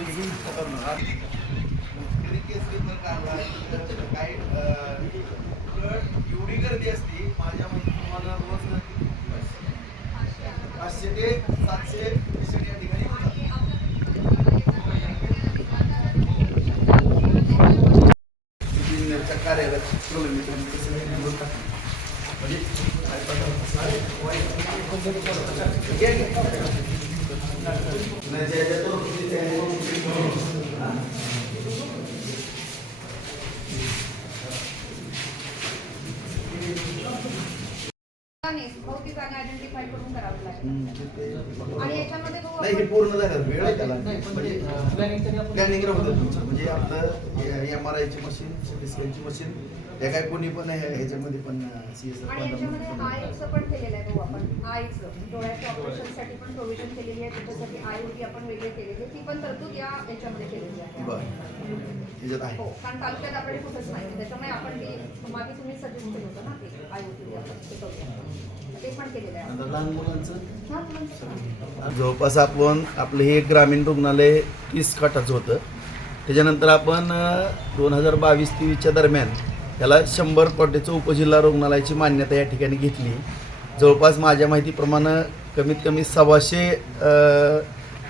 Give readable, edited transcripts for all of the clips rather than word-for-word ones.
एवढी गर्दी असते माझ्या मध्ये तुम्हाला रोज 500 ते 700 पेशंट या ठिकाणी कार्यालयात भौतिक आणि आयडेंटिफाय करून करावं लागतं आणि याच्यामध्ये नाही हे पूर्ण झालं वेळ आहे त्याला म्हणजे प्लॅनिंग होतं तुमचं म्हणजे आपलं MRI ची मशीन CT स्कॅनची मशीन त्या काय कोणी पण आहे ह्याच्यामध्ये पण CS आणि याच्यामध्ये आयचं पण केलेलं आहे भाऊ आपण आयचं डोळ्याच्या ऑपरेशनसाठी पण प्रोव्हिजन केलेली आहे त्याच्यासाठी IOT आपण वेगळे केलेली आहे ती पण तरतूद याच्यामध्ये केलेली आहे. बरं त्याच्यात आहे हो कारण तालुक्यात आपल्याकडे कुठंच नाही त्याच्यामुळे आपण ती मागे तुम्ही सजेस्ट केलं होतं ना ते IOT आपण ते करूया ते पण केलेलं आहे. लहान मुलांचं हां मुलांचं जवळपास आपण आपलं हे ग्रामीण रुग्णालय 30 खाटाचं होतं. त्याच्यानंतर आपण 2022-23च्या दरम्यान त्याला 100 कोटीचं उपजिल्हा रुग्णालयाची मान्यता या ठिकाणी घेतली. जवळपास माझ्या माहितीप्रमाणे कमीत कमी 100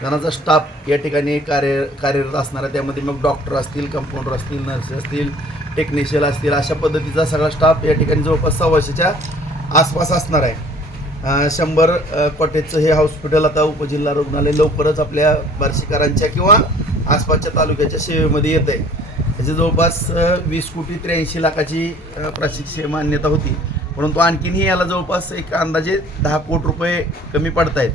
जणांचा स्टाफ या ठिकाणी कार्यरत असणार आहे. त्यामध्ये मग डॉक्टर असतील, कंपाऊंडर असतील, नर्स असतील, टेक्निशियन असतील, अशा पद्धतीचा सगळा स्टाफ या ठिकाणी जवळपास 100च्या आसपास असणार आहे. 100 कोटीचं हे हॉस्पिटल आता उपजिल्हा रुग्णालय लवकरच आपल्या बार्शीकरांच्या किंवा आसपासच्या तालुक्याच्या सेवेमध्ये येत आहे. त्याची जवळपास 20,83,00,000ची प्रशासकीय मान्यता होती, परंतु आणखीनही याला जवळपास एक अंदाजे 10 कोटी रुपये कमी पडत आहेत.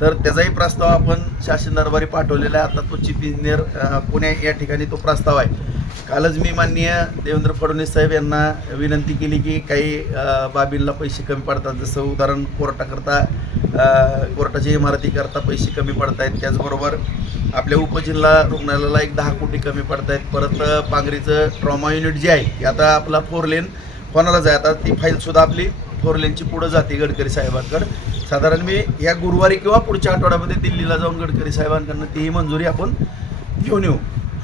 तर त्याचाही प्रस्ताव आपण शासन दरबारी पाठवलेला आहे. आता तो चीफ इंजिनियर पुणे या ठिकाणी तो प्रस्ताव आहे. कालच मी माननीय देवेंद्र फडणवीस साहेब यांना विनंती केली की काही बाबींना पैसे कमी पडतात, जसं उदाहरण कोर्टाच्या इमारतीकरता पैसे कमी पडत आहेत. त्याचबरोबर आपल्या उपजिल्हा रुग्णालयाला एक 10 कोटी कमी पडत आहेत. परत पांगरीचं ट्रॉमा युनिट जे आहे की आता आपला 4 लेन कोणालाच आहे, आता ती फाईलसुद्धा आपली 4 लेनची पुढं जाते गडकरी साहेबांकडं. साधारण मी या गुरुवारी किंवा पुढच्या आठवड्यामध्ये दिल्लीला जाऊन गडकरी साहेबांकडनं तीही मंजुरी आपण घेऊन येऊ.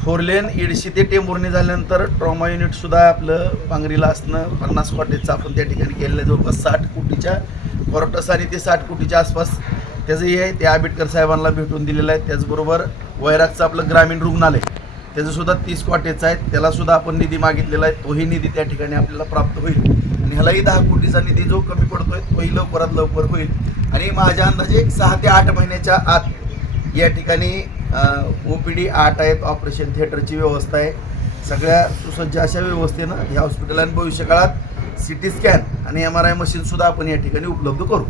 4 लेन इडशी ते टेंभुर्णी झाल्यानंतर ट्रॉमा युनिटसुद्धा आपलं पांगरीला असणं 50 कोटीचं आपण त्या ठिकाणी केलेलं आहे. जवळपास 60 कोटीच्या कोर्टस आणि ते 60 कोटीच्या आसपास त्याचंही आहे, ते आंबेडकर साहेबांना भेटून दिलेलं आहे. त्याचबरोबर वैरागचं आपलं ग्रामीण रुग्णालय त्याचंसुद्धा 30 कोटीचं आहे, त्यालासुद्धा आपण निधी मागितलेला आहे. तोही निधी त्या ठिकाणी आपल्याला प्राप्त होईल आणि ह्यालाही 10 कोटीचा निधी जो कमी पडतो आहे तोही लवकरात लवकर होईल. आणि माझ्या अंदाजे 6 ते 8 महिन्याच्या आत या ठिकाणी OPD 8 आहेत, ऑपरेशन थिएटरची व्यवस्था आहे. सगळ्या सुसज्ज अशा व्यवस्थेनं ह्या हॉस्पिटल आणि भविष्यकाळात CT स्कॅन आणि MRI मशीनसुद्धा आपण या ठिकाणी उपलब्ध करू.